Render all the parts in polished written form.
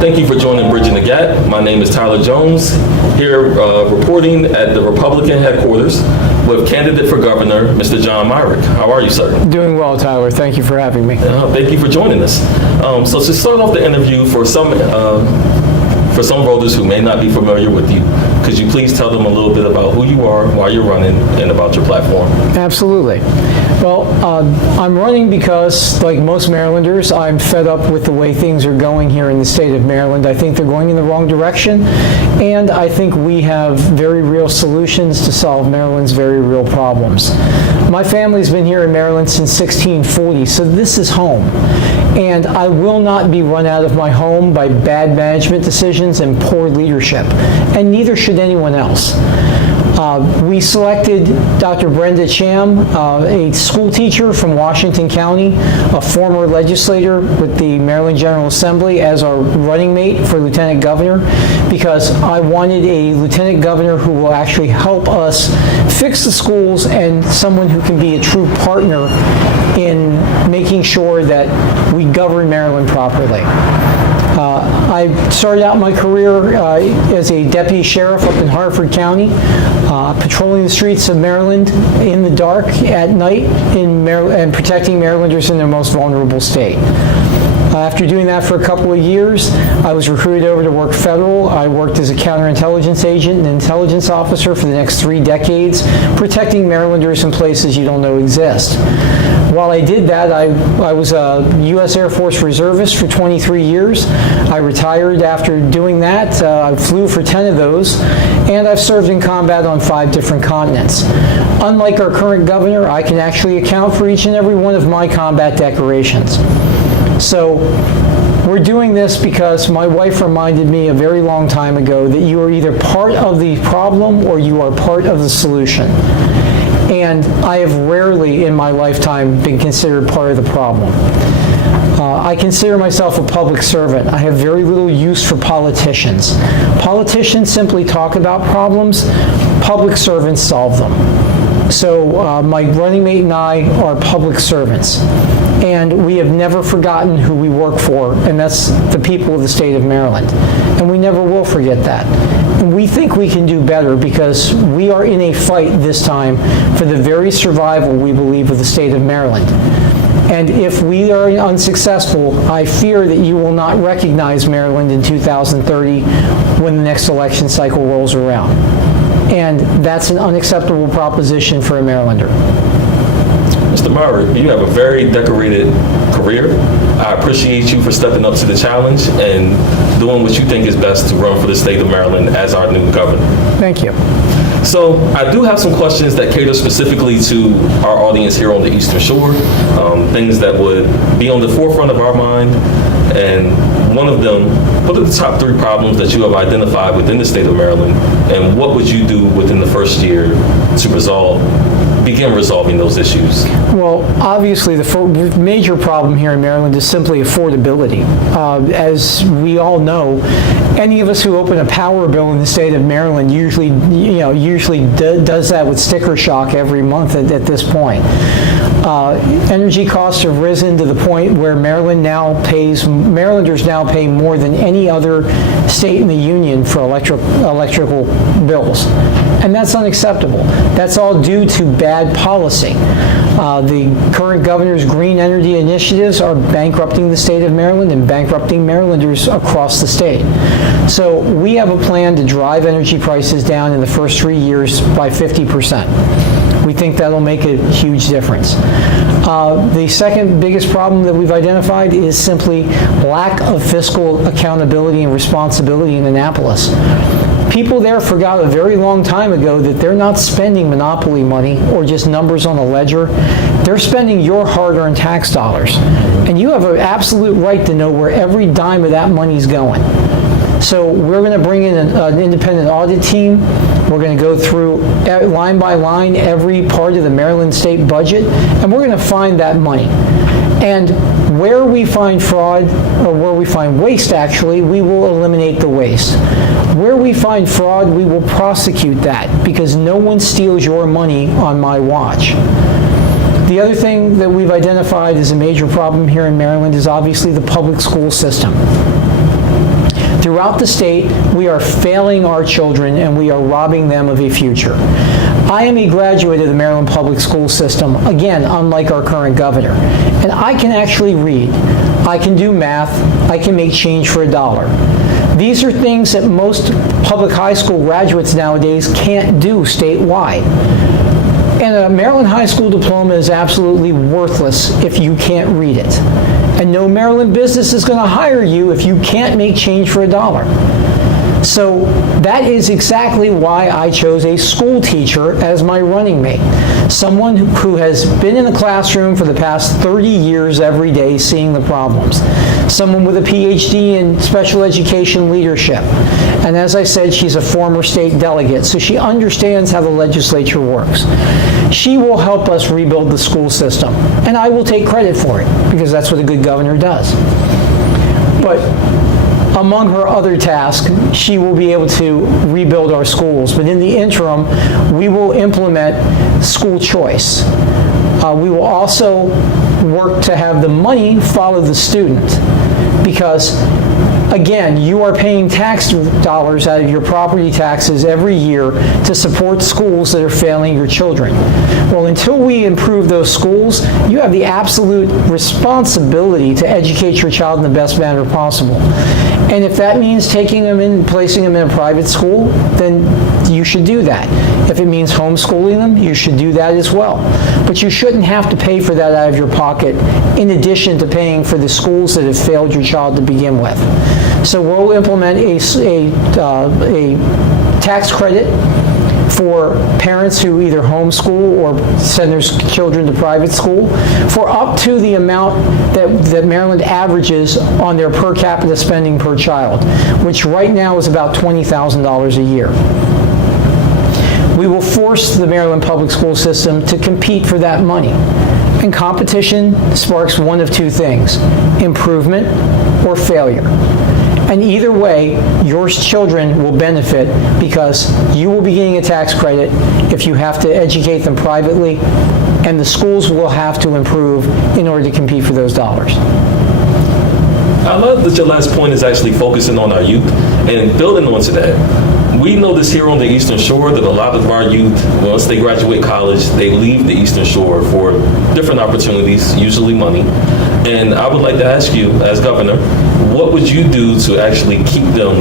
Thank you for joining Bridging the Gap. My name is Tyler Jones, here reporting at the Republican headquarters with candidate for governor, Mr. John Myrick. How are you, sir? Doing well, Tyler. Thank you for having me. Thank you for joining us. So to start off the interview, for some voters who may not be familiar with you, could you please tell them a little bit about who you are, why you're running, and about your platform? Absolutely. Well, I'm running because, like most Marylanders, I'm fed up with the way things are going here in the state of Maryland. I think they're going in the wrong direction, and I think we have very real solutions to solve Maryland's very real problems. My family's been here in Maryland since 1640, so this is home. And I will not be run out of my home by bad management decisions and poor leadership, and neither should anyone else. We selected Dr. Brenda Cham, a school teacher from Washington County, a former legislator with the Maryland General Assembly, as our running mate for lieutenant governor, because I wanted a lieutenant governor who will actually help us fix the schools and someone who can be a true partner in making sure that we govern Maryland properly. I started out my career as a deputy sheriff up in Hartford County, patrolling the streets of Maryland in the dark at night and protecting Marylanders in their most vulnerable state. After doing that for a couple of years, I was recruited over to work federal. I worked as a counterintelligence agent and intelligence officer for the next 3 decades, protecting Marylanders in places you don't know exist. While I did that, I was a U.S. Air Force reservist for 23 years. I retired after doing that. I flew for 10 of those, and I've served in combat on 5 different continents. Unlike our current governor, I can actually account for each and every one of my combat decorations. So we're doing this because my wife reminded me a very long time ago that you are either part of the problem or you are part of the solution. And I have rarely in my lifetime been considered part of the problem. I consider myself a public servant. I have very little use for politicians. Politicians simply talk about problems. Public servants solve them. So my running mate and I are public servants. And we have never forgotten who we work for, and that's the people of the state of Maryland. And we never will forget that. And we think we can do better because we are in a fight this time for the very survival, we believe, of the state of Maryland. And if we are unsuccessful, I fear that you will not recognize Maryland in 2030 when the next election cycle rolls around. And that's an unacceptable proposition for a Marylander. Mr. Myrick, you have a very decorated career. I appreciate you for stepping up to the challenge and doing what you think is best to run for the state of Maryland as our new governor. Thank you. So I do have some questions that cater specifically to our audience here on the Eastern Shore, things that would be on the forefront of our mind. And one of them, what are the top 3 problems that you have identified within the state of Maryland, and what would you do within the first year to begin resolving those issues? Well, obviously the major problem here in Maryland is simply affordability. As we all know, any of us who open a power bill in the state of Maryland usually does that with sticker shock every month at this point. Energy costs have risen to the point where Marylanders now pay more than any other state in the union for electrical bills. And that's unacceptable. That's all due to bad bad policy. The current governor's green energy initiatives are bankrupting the state of Maryland and bankrupting Marylanders across the state. So we have a plan to drive energy prices down in the first 3 years by 50%. We think that'll make a huge difference. The second biggest problem that we've identified is simply lack of fiscal accountability and responsibility in Annapolis. People there forgot a very long time ago that they're not spending monopoly money or just numbers on a ledger. They're spending your hard-earned tax dollars. And you have an absolute right to know where every dime of that money's going. So we're going to bring in an independent audit team. We're going to go through line by line every part of the Maryland state budget, and we're going to find that money. And where we find fraud, or where we find waste actually, we will eliminate the waste. Where we find fraud, we will prosecute that, because no one steals your money on my watch. The other thing that we've identified as a major problem here in Maryland is obviously the public school system. Throughout the state, we are failing our children and we are robbing them of a future. I am a graduate of the Maryland public school system, again, unlike our current governor. And I can actually read, I can do math, I can make change for $1. These are things that most public high school graduates nowadays can't do statewide. And a Maryland high school diploma is absolutely worthless if you can't read it. And no Maryland business is going to hire you if you can't make change for $1. So that is exactly why I chose a school teacher as my running mate. Someone who has been in the classroom for the past 30 years every day seeing the problems. Someone with a PhD in special education leadership. And as I said, she's a former state delegate, so she understands how the legislature works. She will help us rebuild the school system, and I will take credit for it, because that's what a good governor does. But among her other tasks, she will be able to rebuild our schools. But in the interim, we will implement school choice. We will also work to have the money follow the student, because again, you are paying tax dollars out of your property taxes every year to support schools that are failing your children. Well, until we improve those schools, you have the absolute responsibility to educate your child in the best manner possible. And if that means taking them in and placing them in a private school, then you should do that. If it means homeschooling them, you should do that as well. But you shouldn't have to pay for that out of your pocket in addition to paying for the schools that have failed your child to begin with. So we'll implement a tax credit for parents who either homeschool or send their children to private school for up to the amount that Maryland averages on their per capita spending per child, which right now is about $20,000 a year. We will force the Maryland public school system to compete for that money. And competition sparks one of two things: improvement or failure. And either way, your children will benefit, because you will be getting a tax credit if you have to educate them privately, and the schools will have to improve in order to compete for those dollars. I love that your last point is actually focusing on our youth and building onto that. We know this here on the Eastern Shore that a lot of our youth, once they graduate college, they leave the Eastern Shore for different opportunities, usually money. And I would like to ask you, as governor, what would you do to actually keep them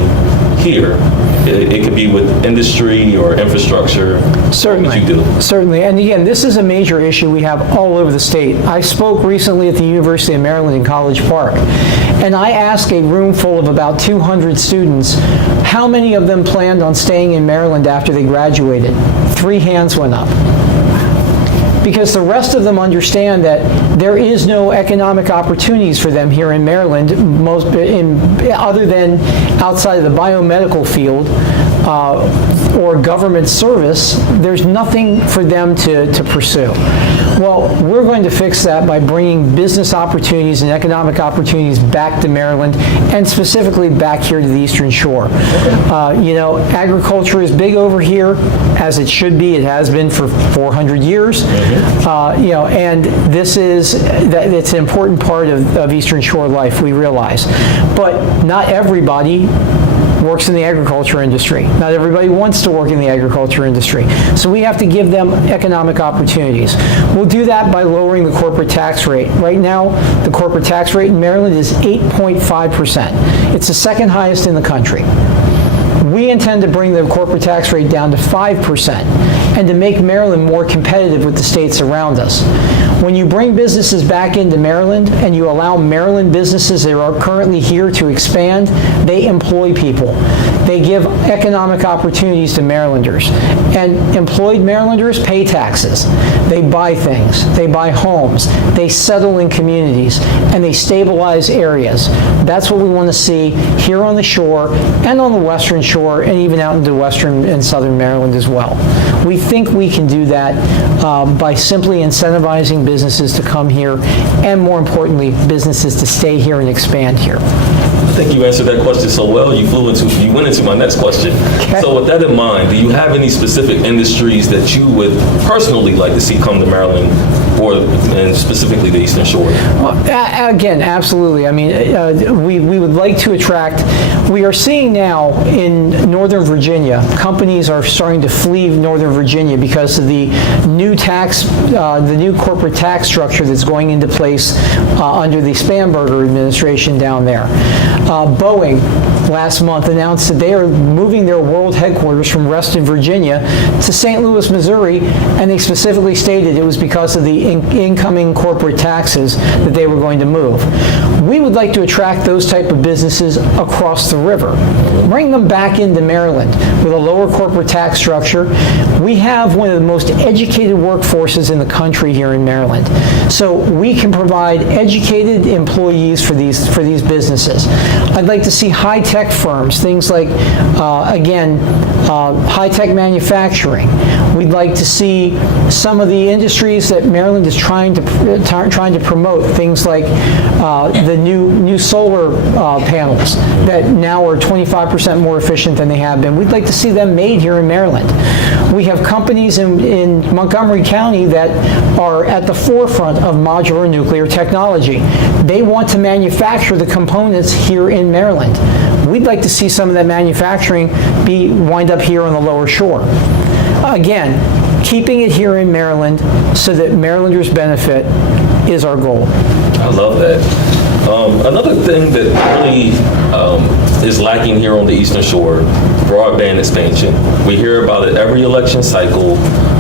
here? It could be with industry or infrastructure. Certainly. What would you do? Certainly. And again, this is a major issue we have all over the state. I spoke recently at the University of Maryland in College Park, and I asked a room full of about 200 students how many of them planned on staying in Maryland after they graduated. 3 hands went up. Because the rest of them understand that there is no economic opportunities for them here in Maryland, other than outside of the biomedical field or government service. There's nothing for them to pursue. Well, we're going to fix that by bringing business opportunities and economic opportunities back to Maryland, and specifically back here to the Eastern Shore. Agriculture is big over here, as it should be. It has been for 400 years. And it's an important part of Eastern Shore life, we realize. But not everybody works in the agriculture industry. Not everybody wants to work in the agriculture industry. So we have to give them economic opportunities. We'll do that by lowering the corporate tax rate. Right now, the corporate tax rate in Maryland is 8.5%. It's the second highest in the country. We intend to bring the corporate tax rate down to 5% and to make Maryland more competitive with the states around us. When you bring businesses back into Maryland and you allow Maryland businesses that are currently here to expand, they employ people. They give economic opportunities to Marylanders. And employed Marylanders pay taxes. They buy things. They buy homes. They settle in communities. And they stabilize areas. That's what we want to see here on the shore and on the western shore and even out into western and southern Maryland as well. We think we can do that by simply incentivizing businesses to come here and, more importantly, businesses to stay here and expand here. I think you answered that question so well, you went into my next question. Okay. So with that in mind, do you have any specific industries that you would personally like to see come to Maryland, and specifically the Eastern Shore? Well, again, absolutely. I mean, we would like to attract, we are seeing now in Northern Virginia, companies are starting to flee Northern Virginia because of the new corporate tax structure that's going into place under the Spanberger administration down there. Boeing last month announced that they are moving their world headquarters from Reston, Virginia to St. Louis, Missouri, and they specifically stated it was because of the incoming corporate taxes that they were going to move. We would like to attract those type of businesses across the river, bring them back into Maryland with a lower corporate tax structure. We have one of the most educated workforces in the country here in Maryland. So we can provide educated employees for these businesses. I'd like to see high-tech firms, things like, high-tech manufacturing. We'd like to see some of the industries that Maryland is trying to promote, things like the new solar panels that now are 25% more efficient than they have been. We'd like to see them made here in Maryland. We have companies in Montgomery County that are at the forefront of modular nuclear technology. They want to manufacture the components here in Maryland. We'd like to see some of that manufacturing wind up here on the lower shore. Again, keeping it here in Maryland so that Marylanders benefit is our goal. I love that. Another thing that really is lacking here on the Eastern Shore, broadband expansion. We hear about it every election cycle.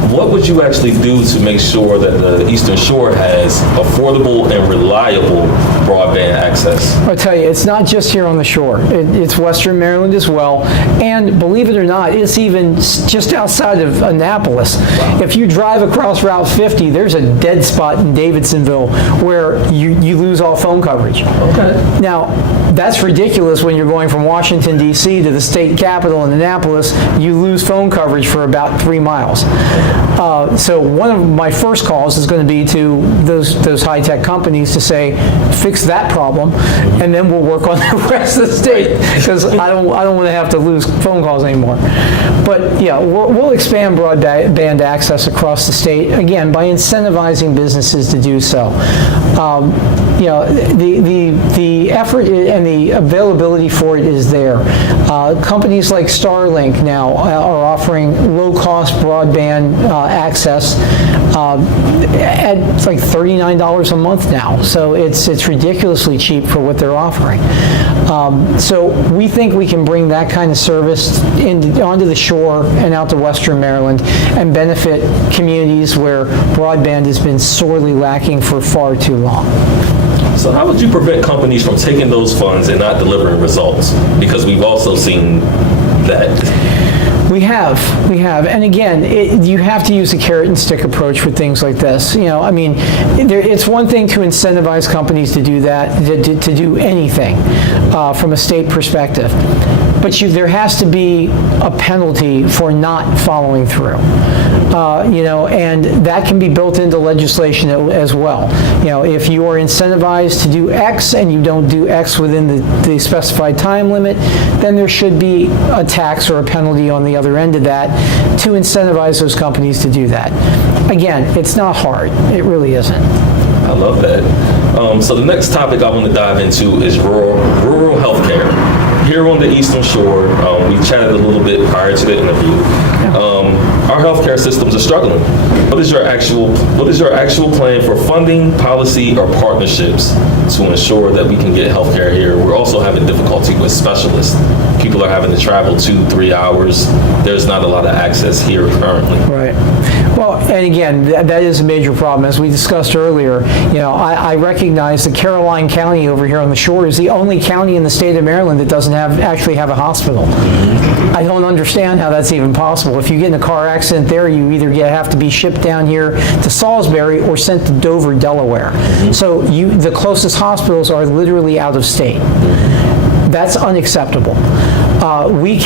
What would you actually do to make sure that the Eastern Shore has affordable and reliable broadband access? I'll tell you, it's not just here on the shore. It's Western Maryland as well. And believe it or not, it's even just outside of Annapolis. Wow. If you drive across Route 50, there's a dead spot in Davidsonville where you lose all phone coverage. Okay. Now, that's ridiculous when you're going from Washington, D.C. to the state capital in Annapolis. You lose phone coverage for about 3 miles. So one of my first calls is going to be to those high-tech companies to say, fix that problem, and then we'll work on the rest of the state, because I don't want to have to lose phone calls anymore. But yeah, we'll expand broadband access across the state, again, by incentivizing businesses to do so. The effort and the availability for it is there. Companies like Starlink now are offering low-cost broadband access at like $39 a month now. So it's ridiculously cheap for what they're offering. So we think we can bring that kind of service onto the shore and out to Western Maryland and benefit communities where broadband has been sorely lacking for far too long. So how would you prevent companies from taking those funds and not delivering results? Because we've also seen that. We have, and again, you have to use a carrot and stick approach with things like this. It's one thing to incentivize companies to do that, to do anything from a state perspective, but there has to be a penalty for not following through. And that can be built into legislation as well. If you are incentivized to do X and you don't do X within the specified time limit, then there should be a tax or a penalty on the other end of that to incentivize those companies to do that. Again, it's not hard. It really isn't. I love that. So the next topic I want to dive into is rural healthcare. Here here on the Eastern Shore, we chatted a little bit prior to the interview. Our healthcare systems are struggling. What is your actual plan for funding, policy, or partnerships to ensure that we can get healthcare here? We're also having difficulty with specialists. People are having to travel 2-3 hours. There's not a lot of access here currently. Right. Well, and again, that is a major problem. As we discussed earlier, I recognize that Caroline County over here on the shore is the only county in the state of Maryland that doesn't actually have a hospital. I don't understand how that's even possible. If you get in a car accident there, you either have to be shipped down here to Salisbury or sent to Dover, Delaware. So the closest hospitals are literally out of state. That's unacceptable. We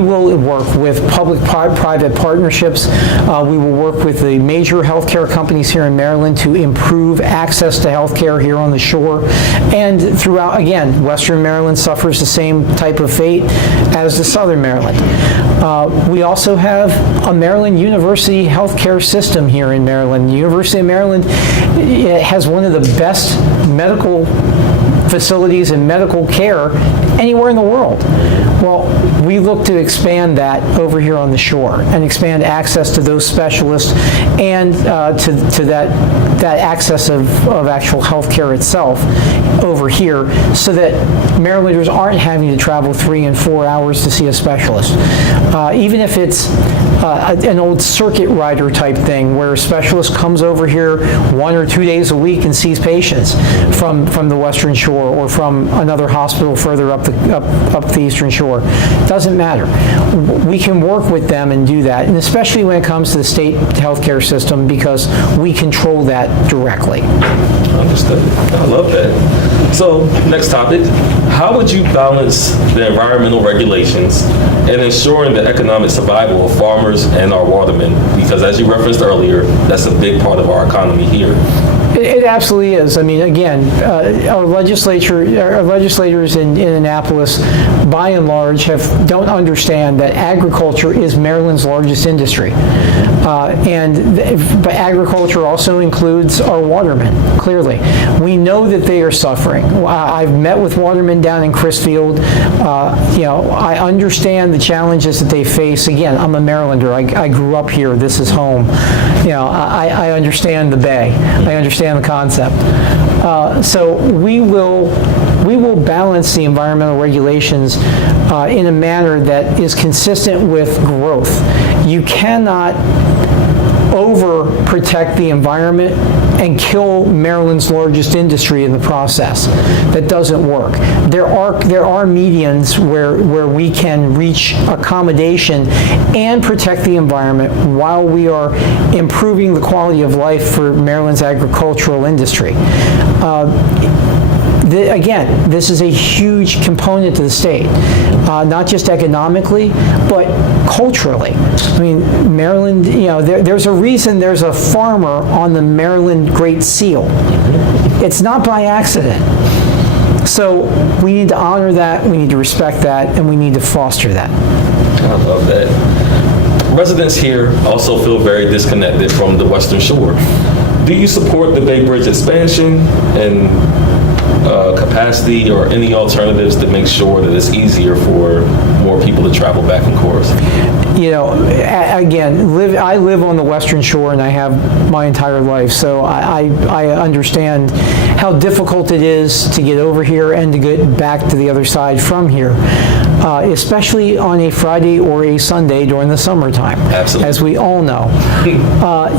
will work with public-private partnerships. We will work with the major healthcare companies here in Maryland to improve access to healthcare here on the shore. And throughout, again, Western Maryland suffers the same type of fate as the Southern Maryland. We also have a Maryland University healthcare system here in Maryland. The University of Maryland has one of the best medical facilities and medical care anywhere in the world. Well, we look to expand that over here on the shore and expand access to those specialists and to that access of actual health care itself over here so that Marylanders aren't having to travel 3 and 4 hours to see a specialist. Even if it's an old circuit rider type thing where a specialist comes over here 1 or 2 days a week and sees patients from the Western Shore or from another hospital further up the Eastern Shore. Doesn't matter. We can work with them and do that, and especially when it comes to the state healthcare system because we control that directly. Understood. I love that. So, next topic. How would you balance the environmental regulations and ensuring the economic survival of farmers and our watermen? Because as you referenced earlier, that's a big part of our economy here. It absolutely is. I mean, again, our legislators in Annapolis, by and large, don't understand that agriculture is Maryland's largest industry, but agriculture also includes our watermen. Clearly, we know that they are suffering. I've met with watermen down in Chrisfield. I understand the challenges that they face. Again, I'm a Marylander. I grew up here. This is home. I understand the Bay. I understand the concept. So we will balance the environmental regulations in a manner that is consistent with growth. You cannot overprotect the environment and kill Maryland's largest industry in the process. That doesn't work. There are medians where we can reach accommodation and protect the environment while we are improving the quality of life for Maryland's agricultural industry. Again, this is a huge component to the state, not just economically, but culturally. I mean, Maryland, there's a reason there's a farmer on the Maryland Great Seal. It's not by accident. So we need to honor that, we need to respect that, and we need to foster that. I love that. Residents here also feel very disconnected from the Western Shore. Do you support the Bay Bridge expansion and capacity or any alternatives that make sure that it's easier for more people to travel back and forth? Again, I live on the Western Shore and I have my entire life, so I understand how difficult it is to get over here and to get back to the other side from here, especially on a Friday or a Sunday during the summertime. Absolutely. As we all know.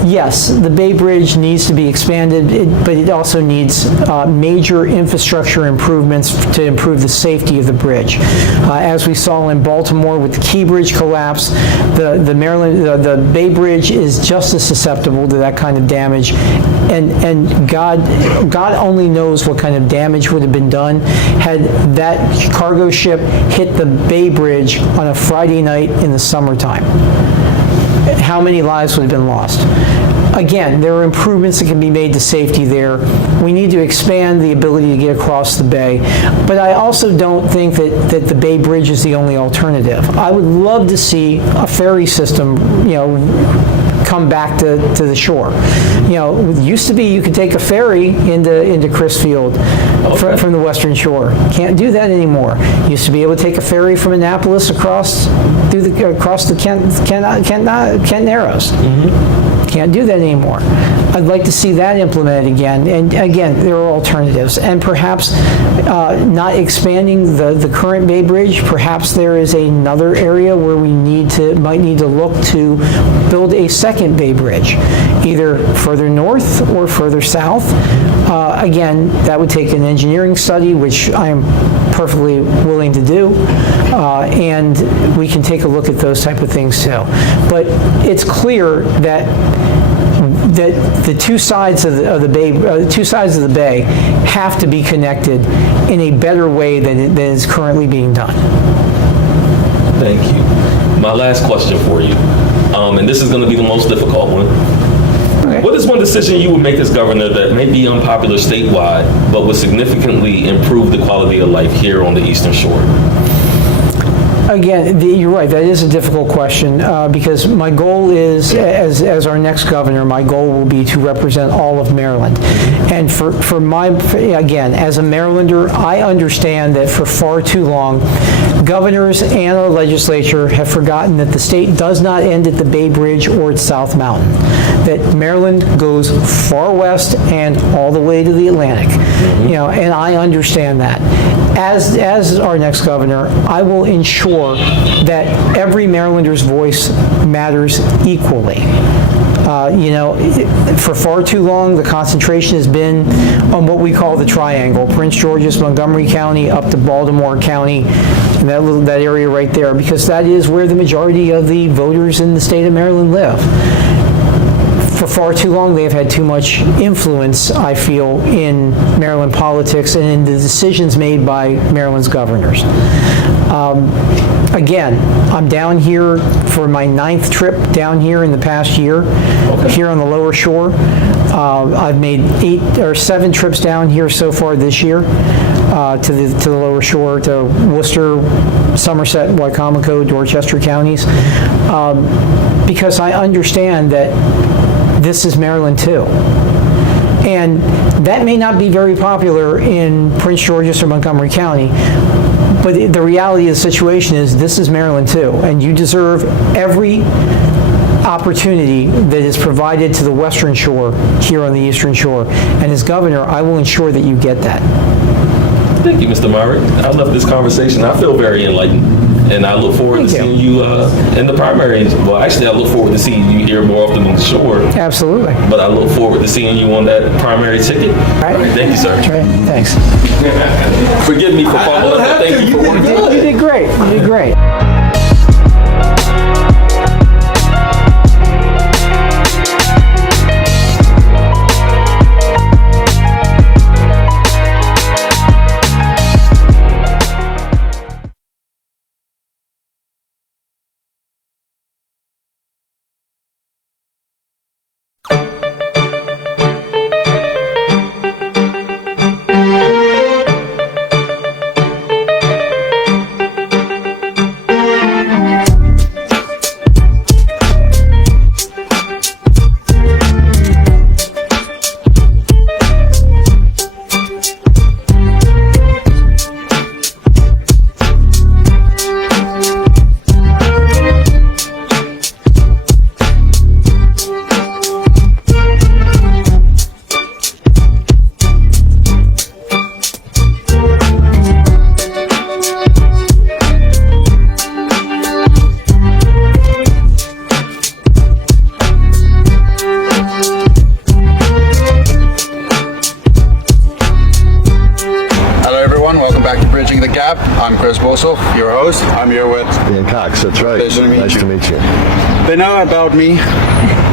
Yes, the Bay Bridge needs to be expanded, but it also needs major infrastructure improvements to improve the safety of the bridge. As we saw in Baltimore with the Key Bridge collapse, the Bay Bridge is just as susceptible to that kind of damage, and God only knows what kind of damage would have been done had that cargo ship hit the Bay Bridge on a Friday night in the summertime. How many lives would have been lost? Again, there are improvements that can be made to safety there. We need to expand the ability to get across the bay. But I also don't think that the Bay Bridge is the only alternative. I would love to see a ferry system, come back to the shore. You know, it used to be you could take a ferry into Crisfield from the Western Shore. Can't do that anymore. Used to be able to take a ferry from Annapolis across the Kent Narrows. Can't do that anymore. I'd like to see that implemented again. And again, there are alternatives. And perhaps not expanding the current Bay Bridge, perhaps there is another area where we might need to look to build a second Bay Bridge, either further north or further south. Again, that would take an engineering study, which I am perfectly willing to do, and we can take a look at those type of things too. But it's clear that the two sides of the bay have to be connected in a better way than is currently being done. Thank you. My last question for you, and this is going to be the most difficult one. Okay. What is one decision you would make as governor that may be unpopular statewide, but would significantly improve the quality of life here on the Eastern Shore? Again, you're right, that is a difficult question, because my goal is, as our next governor, my goal will be to represent all of Maryland. And again, as a Marylander, I understand that for far too long, governors and our legislature have forgotten that the state does not end at the Bay Bridge or at South Mountain, that Maryland goes far west and all the way to the Atlantic. You know, and I understand that. As our next governor, I will ensure that every Marylander's voice matters equally. You know, for far too long, the concentration has been on what we call the triangle: Prince George's, Montgomery County, up to Baltimore County, and that area right there, because that is where the majority of the voters in the state of Maryland live. For far too long, they have had too much influence, I feel, in Maryland politics and in the decisions made by Maryland's governors. Again, I'm down here for my 9th trip down here in the past year, here on the lower shore. I've made 8 or 7 trips down here so far this year to the lower shore, to Worcester, Somerset, Wycomico, Dorchester counties, because I understand that this is Maryland too. And that may not be very popular in Prince George's or Montgomery County, but the reality of the situation is this is Maryland too, and you deserve every opportunity that is provided to the Western Shore here on the Eastern Shore. And as governor, I will ensure that you get that. Thank you, Mr. Myrick. I love this conversation. I feel very enlightened, and I look forward to seeing you in the primaries. Well, actually, I look forward to seeing you here more often on the shore. Absolutely. But I look forward to seeing you on that primary ticket. All right. Thank you, sir. Right. Thanks. Forgive me for following up. Thank you for working. You did great. You did great. Your host. I'm here with Ian Cox, that's right. Pleasure to meet nice you. to meet you. They know about me.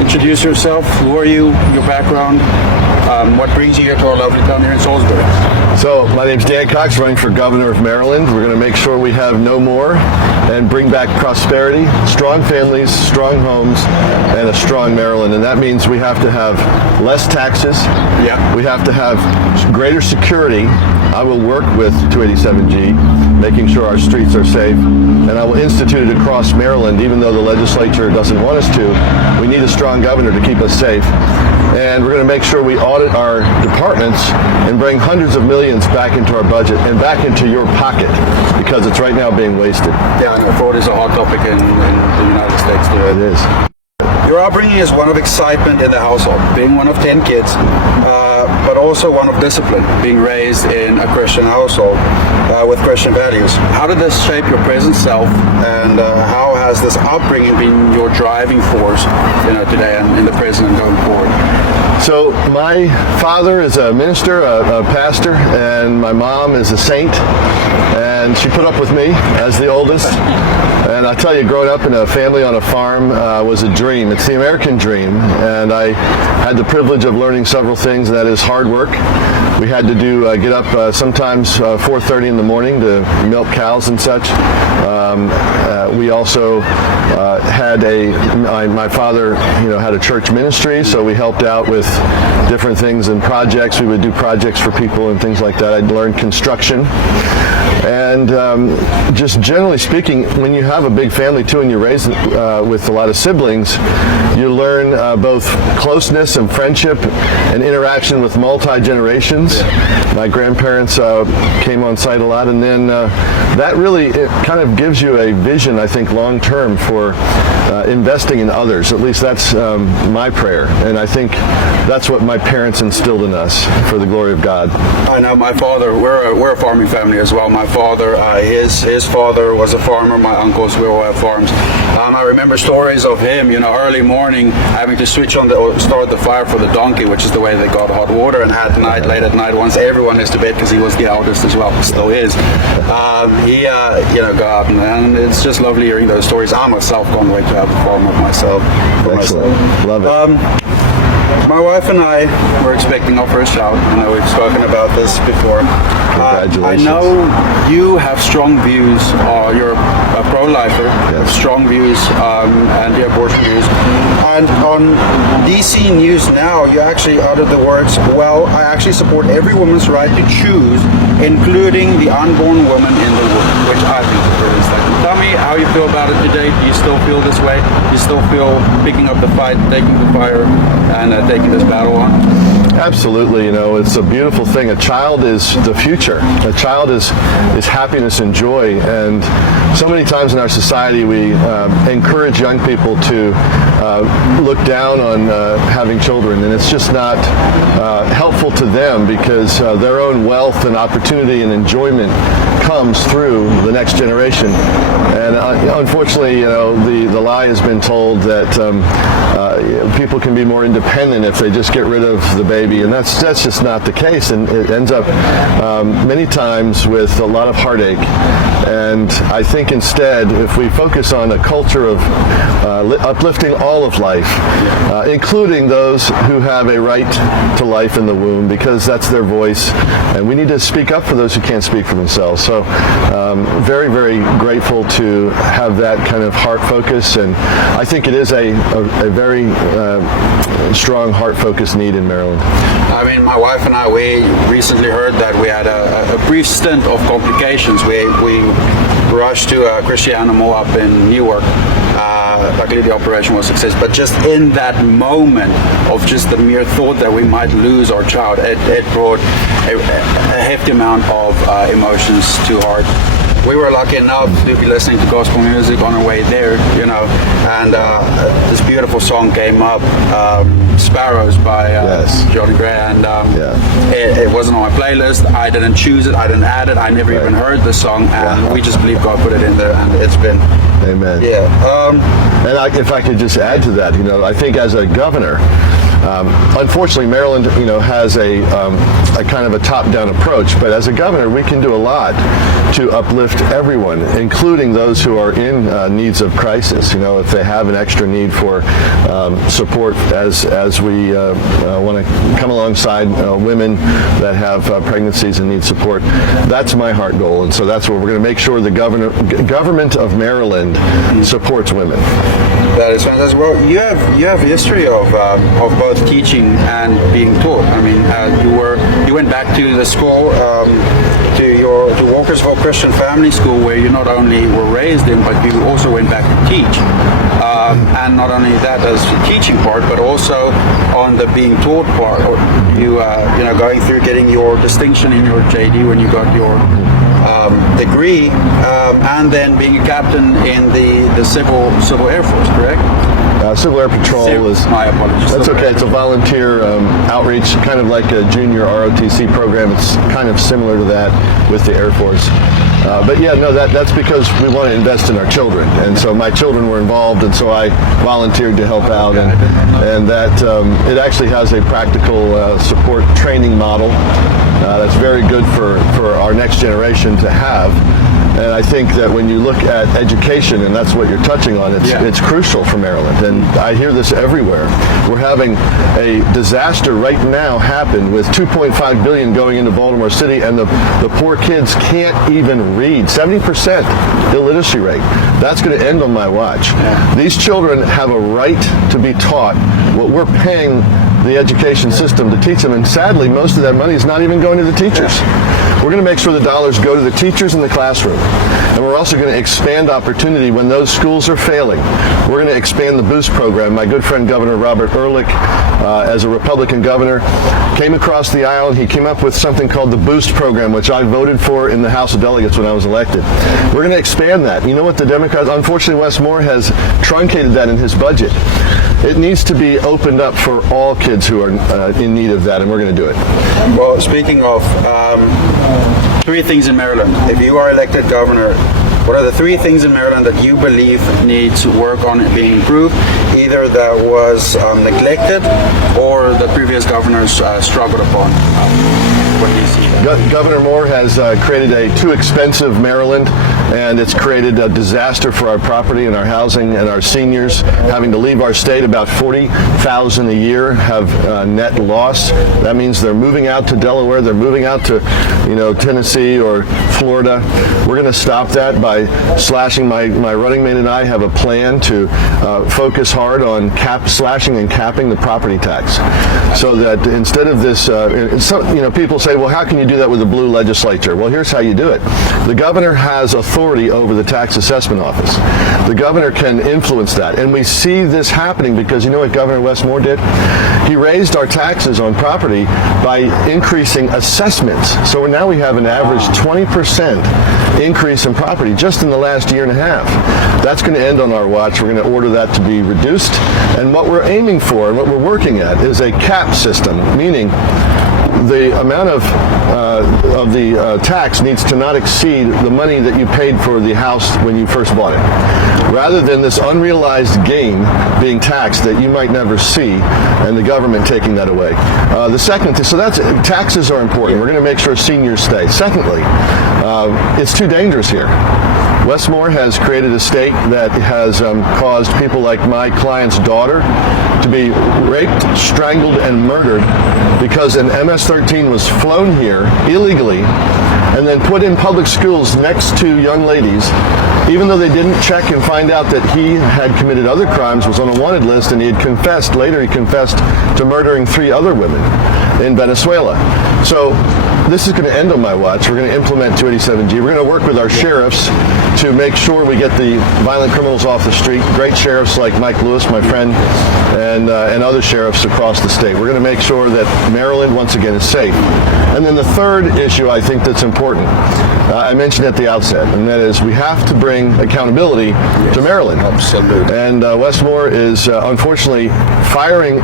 Introduce yourself. Who are you? Your background. What brings you here to our lovely town here in Salisbury? So, my name's Dan Cox, running for governor of Maryland. We're going to make sure we have no more and bring back prosperity, strong families, strong homes, and a strong Maryland. And that means we have to have less taxes. Yeah. We have to have greater security. I will work with 287G, making sure our streets are safe, and I will institute it across Maryland, even though the legislature doesn't want us to. We need a strong governor to keep us safe. And we're going to make sure we audit our departments and bring hundreds of millions back into our budget and back into your pocket, because it's right now being wasted. Yeah, and fraud is a hot topic in the United States too. It is. Your upbringing is one of excitement in the household, being one of 10 kids, but also one of discipline, being raised in a Christian household with Christian values. How did this shape your present self, and how has this upbringing been your driving force, today and in the present and going forward? So my father is a minister, a pastor, and my mom is a saint, and she put up with me as the oldest. And I tell you, growing up in a family on a farm was a dream. It's the American dream, and I had the privilege of learning several things, and that is hard work. We had to get up sometimes 4:30 in the morning to milk cows and such. We also had my father, had a church ministry, so we helped out with different things and projects. We would do projects for people and things like that. I'd learned construction. And just generally speaking, when you have a big family too and you're raised with a lot of siblings, you learn both closeness and friendship and interaction with multi-generations. My grandparents came on site a lot, and then that really it kind of gives you a vision, I think, long-term for investing in others. At least that's my prayer, and I think that's what my parents instilled in us for the glory of God. I know my father, we're a farming family as well. My father, his father was a farmer, my uncles, we all have farms. I remember stories of him, early morning having to switch on start the fire for the donkey, which is the way they got hot water, and late at night, once everyone is to bed, because he was the eldest as well, still is, he go out, and it's just lovely hearing those stories. I myself can't wait to have a farm of myself. Excellent. Love it. My wife and I were expecting our first child. We've spoken about this before. Congratulations. I know you have strong views. You're a pro-lifer, Yes. strong views, and the abortion views. And on DC News Now, you actually uttered the words, "Well, I actually support every woman's right to choose, including the unborn woman in the womb," which I think is a brilliant statement. Tell me how you feel about it today. Do you still feel this way? Do you still feel picking up the fight, taking the fire, and taking this battle on? Absolutely. It's a beautiful thing. A child is the future. A child is happiness and joy. And so many times in our society we encourage young people to look down on having children, and it's just not helpful to them, because their own wealth and opportunity and enjoyment comes through the next generation. And unfortunately, the lie has been told that people can be more independent if they just get rid of the baby, and that's just not the case, and it ends up many times with a lot of heartache. And I think instead, if we focus on a culture of uplifting all of life, including those who have a right to life in the womb, because that's their voice, and we need to speak up for those who can't speak for themselves. So very, very grateful to have that kind of heart focus, and I think it is a very strong heart focus need in Maryland. I mean, my wife and I, we recently heard that we had a brief stint of complications. We rushed to Christian Animal up in Newark. Luckily the operation was a success, but just in that moment of just the mere thought that we might lose our child, it brought a hefty amount of emotions to heart. We were lucky enough to be listening to gospel music on our way there, and this beautiful song came up, Sparrows by Johnny Gray, and it wasn't on my playlist. I didn't choose it, I didn't add it, I never even heard the song, and we just believe God put it in there, and it's been... Amen. Yeah. And if I could just add to that, I think as a governor, unfortunately, Maryland, has a kind of a top-down approach. But as a governor, we can do a lot to uplift everyone, including those who are in needs of crisis. If they have an extra need for support, as we want to come alongside women that have pregnancies and need support. That's my heart goal, and so that's what we're going to make sure the government of Maryland supports women. That is fantastic. Well, you have history of both both teaching and being taught? I mean, you went back to the school, to Walkersville Christian Family School, where you not only were raised in, but you also went back to teach. And not only that as the teaching part, but also on the being taught part. Or you going through getting your distinction in your JD when you got your degree, and then being a captain in the Civil Air Force, correct? Civil Air Patrol is. My apologies. That's okay. It's a volunteer outreach, kind of like a junior ROTC program. It's kind of similar to that with the Air Force. But yeah, no, that's because we want to invest in our children, and so my children were involved, and so I volunteered to help out, and that it actually has a practical support training model that's very good for our next generation to have. And I think that when you look at education, and that's what you're touching on, it's crucial for Maryland. And I hear this everywhere. We're having a disaster right now happen with $2.5 billion going into Baltimore City, and the poor kids can't even read. 70% illiteracy rate. That's going to end on my watch. These children have a right to be taught what we're paying the education system to teach them, and sadly, most of that money is not even going to the teachers. We're going to make sure the dollars go to the teachers in the classroom. And we're also going to expand opportunity when those schools are failing. We're going to expand the Boost program. My good friend Governor Robert Ehrlich, as a Republican governor, came across the aisle and he came up with something called the Boost program, which I voted for in the House of Delegates when I was elected. We're going to expand that. You know what the Democrats, unfortunately Wes Moore has truncated that in his budget. It needs to be opened up for all kids who are in need of that, and we're going to do it. Well, speaking of three things in Maryland, if you are elected governor, what are the three things in Maryland that you believe needs work on being improved, either that was neglected or the previous governors struggled upon? What do you see? Governor Moore has created a too expensive Maryland, and it's created a disaster for our property and our housing and our seniors having to leave our state. About 40,000 a year have net loss. That means they're moving out to Delaware, they're moving out to Tennessee or Florida. We're going to stop that by slashing. My running mate and I have a plan to focus hard on slashing and capping the property tax, so that instead of this, people say, well, how can you do that with a blue legislature? Well, here's how you do it. The governor has authority over the tax assessment office. The governor can influence that, and we see this happening because you know what Governor Wes Moore did? He raised our taxes on property by increasing assessments. So now we have an average 20% increase in property just in the last year and a half. That's going to end on our watch. We're going to order that to be reduced, and what we're aiming for and what we're working at is a cap system, meaning the amount of the tax needs to not exceed the money that you paid for the house when you first bought it, rather than this unrealized gain being taxed that you might never see, and the government taking that away. The second thing, so that's taxes are important. We're going to make sure seniors stay. Secondly, it's too dangerous here. Wes Moore has created a state that has caused people like my client's daughter to be raped, strangled, and murdered because an MS-13 was flown here illegally and then put in public schools next to young ladies, even though they didn't check and find out that he had committed other crimes, was on a wanted list, and he had confessed, later he confessed to murdering 3 other women in Venezuela. So this is going to end on my watch. We're going to implement 287G. We're going to work with our sheriffs to make sure we get the violent criminals off the street. Great sheriffs like Mike Lewis, my friend, and other sheriffs across the state. We're going to make sure that Maryland, once again, is safe. And then the third issue I think that's important, I mentioned at the outset, and that is we have to bring accountability to Maryland. Absolutely. And Wes Moore is unfortunately firing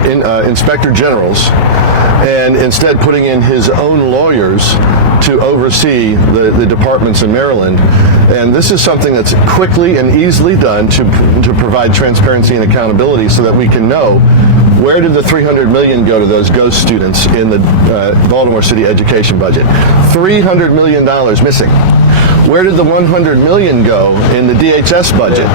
inspector generals and instead putting in his own lawyers to oversee the departments in Maryland. And this is something that's quickly and easily done to provide transparency and accountability so that we can know where did the $300 million go to those ghost students in the Baltimore City education budget. $300 million missing. Where did the $100 million go in the DHS budget?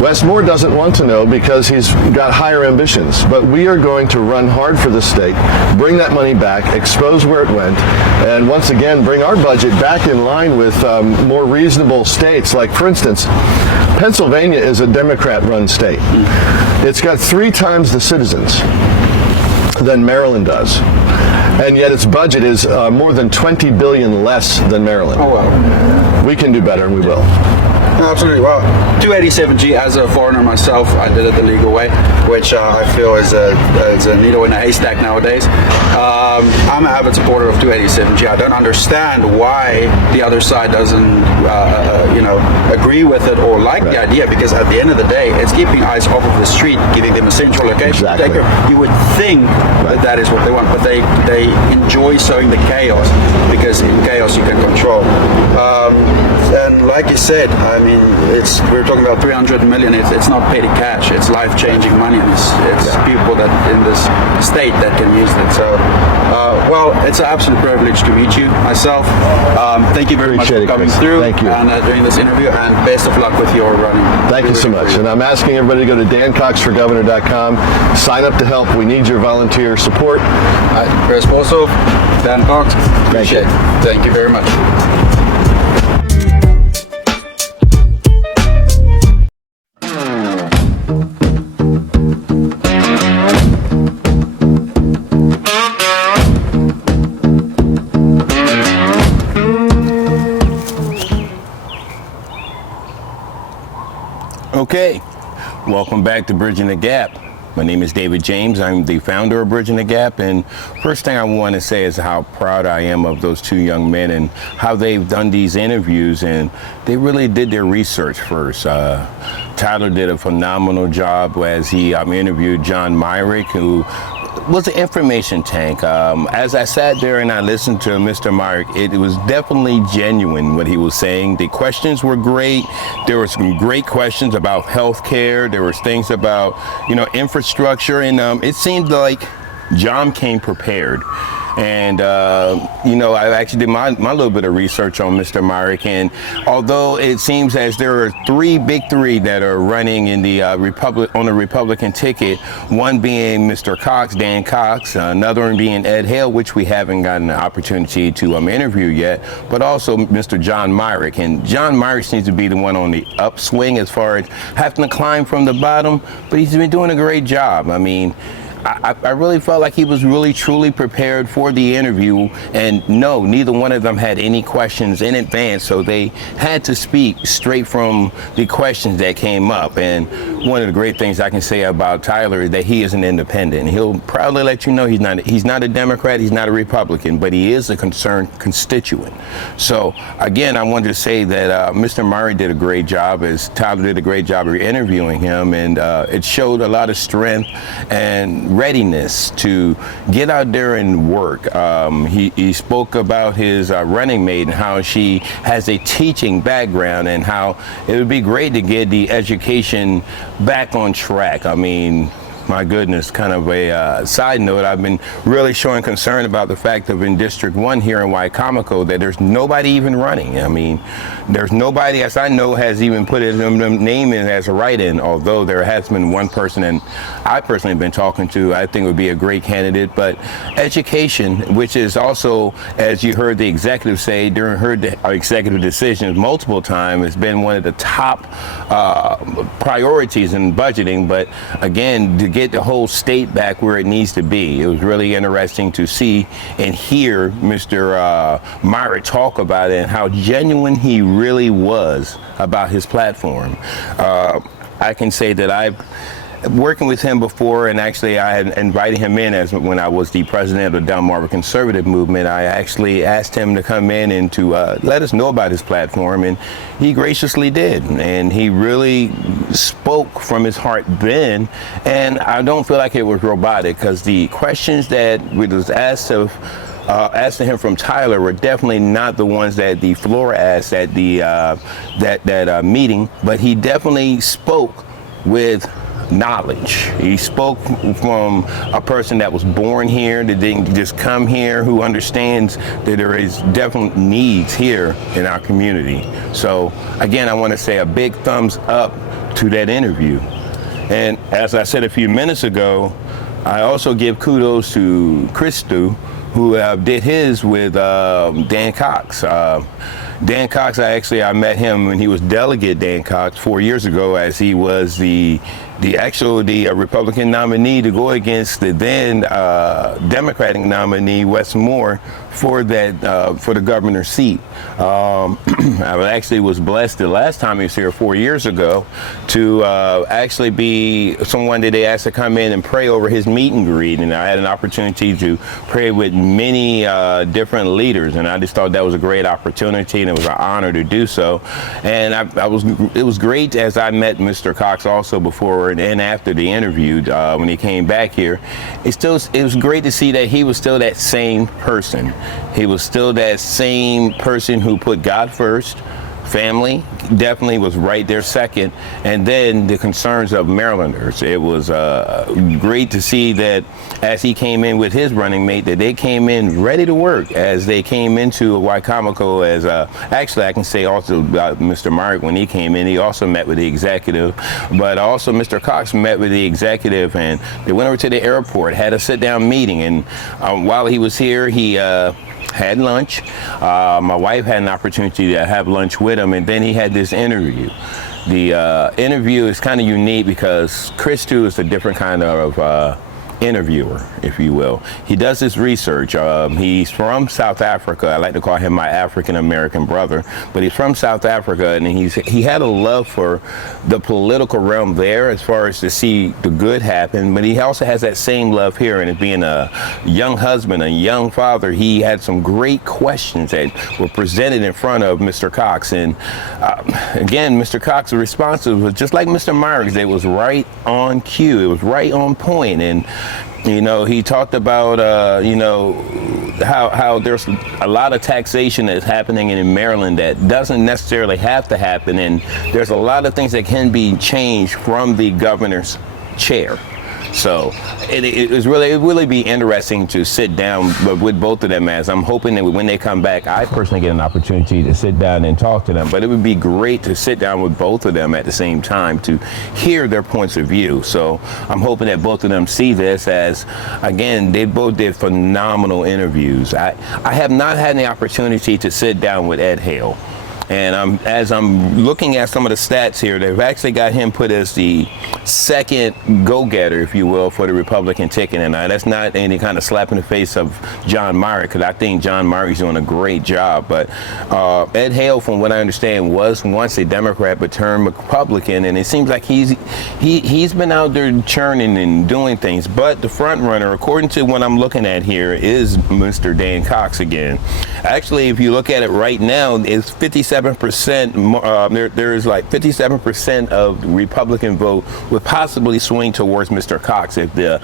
Wes Moore doesn't want to know because he's got higher ambitions, but we are going to run hard for the state, bring that money back, expose where it went, and once again bring our budget back in line with more reasonable states. Like, for instance, Pennsylvania is a Democrat-run state. It's got 3 times the citizens. than Maryland does. And yet its budget is more than $20 billion less than Maryland. Oh, wow. We can do better, and we will. Absolutely. Well, 287G, as a foreigner myself, I did it the legal way, which I feel is a needle in a haystack nowadays. I'm an avid supporter of 287G. I don't understand why the other side doesn't, agree with it or like the idea, because at the end of the day, it's keeping ICE off of the street, giving them a central location. Exactly. You would think that is what they want, but they enjoy sowing the chaos, because in chaos you can control. And like you said, I mean, we're talking about 300 million. It's not petty cash. It's life-changing money. And it's people that in this state that can use it. So, well, it's an absolute privilege to meet you myself. Thank you very much for coming through. Thank you. And doing this interview. And best of luck with your running. Thank you so much. And I'm asking everybody to go to dancoxforgovernor.com. Sign up to help. We need your volunteer support. Chris Bosov, Dan Cox. Appreciate it. Thank you very much. Okay, welcome back to Bridging the Gap. My name is David James. I'm the founder of Bridging the Gap, and first thing I want to say is how proud I am of those two young men and how they've done these interviews, and they really did their research first. Tyler did a phenomenal job as he interviewed John Myrick, who was an information tank. As I sat there and I listened to Mr. Myrick, it was definitely genuine what he was saying. The questions were great. There were some great questions about healthcare. There was things about, infrastructure, and it seemed like John came prepared. And, I actually did my little bit of research on Mr. Myrick, and although it seems as there are big three that are running in the on the Republican ticket, one being Mr. Cox, Dan Cox, another one being Ed Hale, which we haven't gotten an opportunity to interview yet, but also Mr. John Myrick. And John Myrick seems to be the one on the upswing as far as having to climb from the bottom, but he's been doing a great job. I mean, I really felt like he was really truly prepared for the interview, and no, neither one of them had any questions in advance, so they had to speak straight from the questions that came up. And one of the great things I can say about Tyler is that he is an independent. He'll proudly let you know he's not a Democrat, he's not a Republican, but he is a concerned constituent. So again, I wanted to say that Mr. Murray did a great job, as Tyler did a great job of interviewing him, and it showed a lot of strength and readiness to get out there and work. He spoke about his running mate and how she has a teaching background and how it would be great to get the education back on track. I mean, my goodness, kind of a side note, I've been really showing concern about the fact of in District 1 here in Wicomico that there's nobody even running. I mean, there's nobody, as I know, has even put his name in as a write-in, although there has been one person, and I personally have been talking to, I think would be a great candidate. But education, which is also, as you heard the executive say during her executive decisions multiple times, has been one of the top priorities in budgeting. But again, to get the whole state back where it needs to be, it was really interesting to see and hear Mr. Myrick talk about it and how genuine he really was about his platform. I can say that I've working with him before, and actually I had invited him in as when I was the president of the Delmarva Conservative Movement. I actually asked him to come in and to let us know about his platform, and he graciously did. And he really spoke from his heart then, and I don't feel like it was robotic, because the questions that was asked to him from Tyler were definitely not the ones that the floor asked at the that meeting, but he definitely spoke with knowledge. He spoke from a person that was born here, that didn't just come here, who understands that there is definite needs here in our community. So again, I want to say a big thumbs up to that interview. And as I said a few minutes ago, I also give kudos to Christu, who did his with Dan Cox. Dan Cox, I met him when he was Delegate Dan Cox 4 years ago, as he was the the Republican nominee to go against the then Democratic nominee Wes Moore for the governor's seat. I actually was blessed the last time he was here 4 years ago to actually be someone that they asked to come in and pray over his meet and greet, and I had an opportunity to pray with many different leaders, and I just thought that was a great opportunity, and it was an honor to do so. And it was great as I met Mr. Cox also before and after the interview when he came back here. It was great to see that he was still that same person. He was still that same person who put God first. Family definitely was right there second, and then the concerns of Marylanders. It was great to see that as he came in with his running mate, that they came in ready to work as they came into Wycomico. As actually, I can say also about Mr. Mark, when he came in, he also met with the executive, but also Mr. Cox met with the executive, and they went over to the airport, had a sit-down meeting, and while he was here, he had lunch. My wife had an opportunity to have lunch with him, and then he had this interview. The interview is kind of unique because Chris, too, is a different kind of interviewer, if you will. He does his research. He's from South Africa. I like to call him my African-American brother, but he's from South Africa, and he had a love for the political realm there as far as to see the good happen, but he also has that same love here, and as being a young husband, a young father, he had some great questions that were presented in front of Mr. Cox, and again, Mr. Cox's response was just like Mr. Myers. It was right on cue. It was right on point, and you know, he talked about, you know, how there's a lot of taxation that's happening in Maryland that doesn't necessarily have to happen, and there's a lot of things that can be changed from the governor's chair. So it really be interesting to sit down with both of them, as I'm hoping that when they come back, I personally get an opportunity to sit down and talk to them. But it would be great to sit down with both of them at the same time to hear their points of view. So I'm hoping that both of them see this as, again, they both did phenomenal interviews. I have not had the opportunity to sit down with Ed Hale. And as I'm looking at some of the stats here, they've actually got him put as the second go-getter, if you will, for the Republican ticket. And that's not any kind of slap in the face of John Myrick, because I think John Myrick's doing a great job. But Ed Hale, from what I understand, was once a Democrat but turned Republican, and it seems like he's been out there churning and doing things. But the front runner, according to what I'm looking at here, is Mr. Dan Cox again. Actually, if you look at it right now, it's 57%. There is like 57% of the Republican vote would possibly swing towards Mr. Cox if the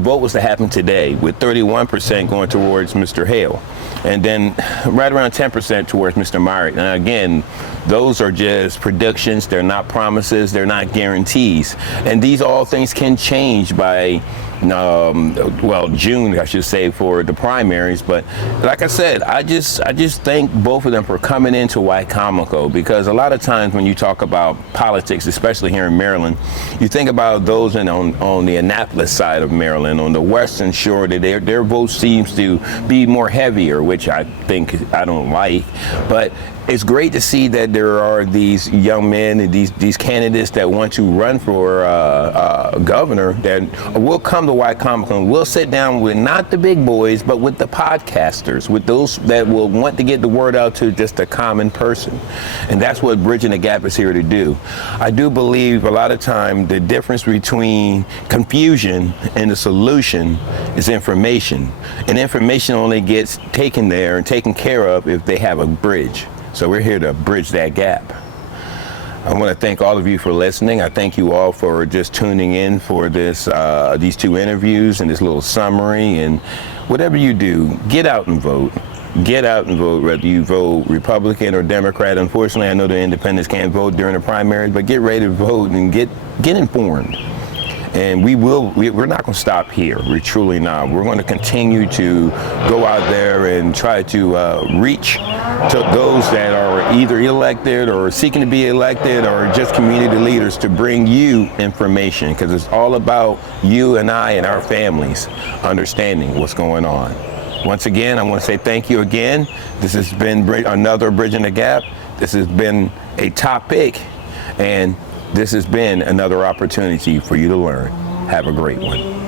vote was to happen today, with 31% going towards Mr. Hale, and then right around 10% towards Mr. Myrick. And again, those are just predictions. They're not promises. They're not guarantees. And these all things can change by June, I should say, for the primaries. But like I said, I just thank both of them for coming into Wycomico, because a lot of times when you talk about politics, especially here in Maryland, you think about those on the Annapolis side of Maryland, on the western shore, that their vote seems to be more heavier, which I think I don't like. But it's great to see that there are these young men and these candidates that want to run for governor that will come to Wycomico and will sit down with not the big boys, but with the podcasters, with those that will want to get the word out to just a common person. And that's what Bridging the Gap is here to do. I do believe a lot of time the difference between confusion and the solution is information. And information only gets taken there and taken care of if they have a bridge. So we're here to bridge that gap. I want to thank all of you for listening. I thank you all for just tuning in for this, these two interviews and this little summary. And whatever you do, get out and vote. Get out and vote, whether you vote Republican or Democrat. Unfortunately, I know the independents can't vote during the primaries, but get ready to vote and get informed. And we're not going to stop here. We're truly not. We're going to continue to go out there and try to reach to those that are either elected or seeking to be elected or just community leaders, to bring you information, because it's all about you and I and our families understanding what's going on. Once again, I want to say thank you again. This has been another Bridging the Gap. This has been a top pick, and This has been another opportunity for you to learn. Have a great one.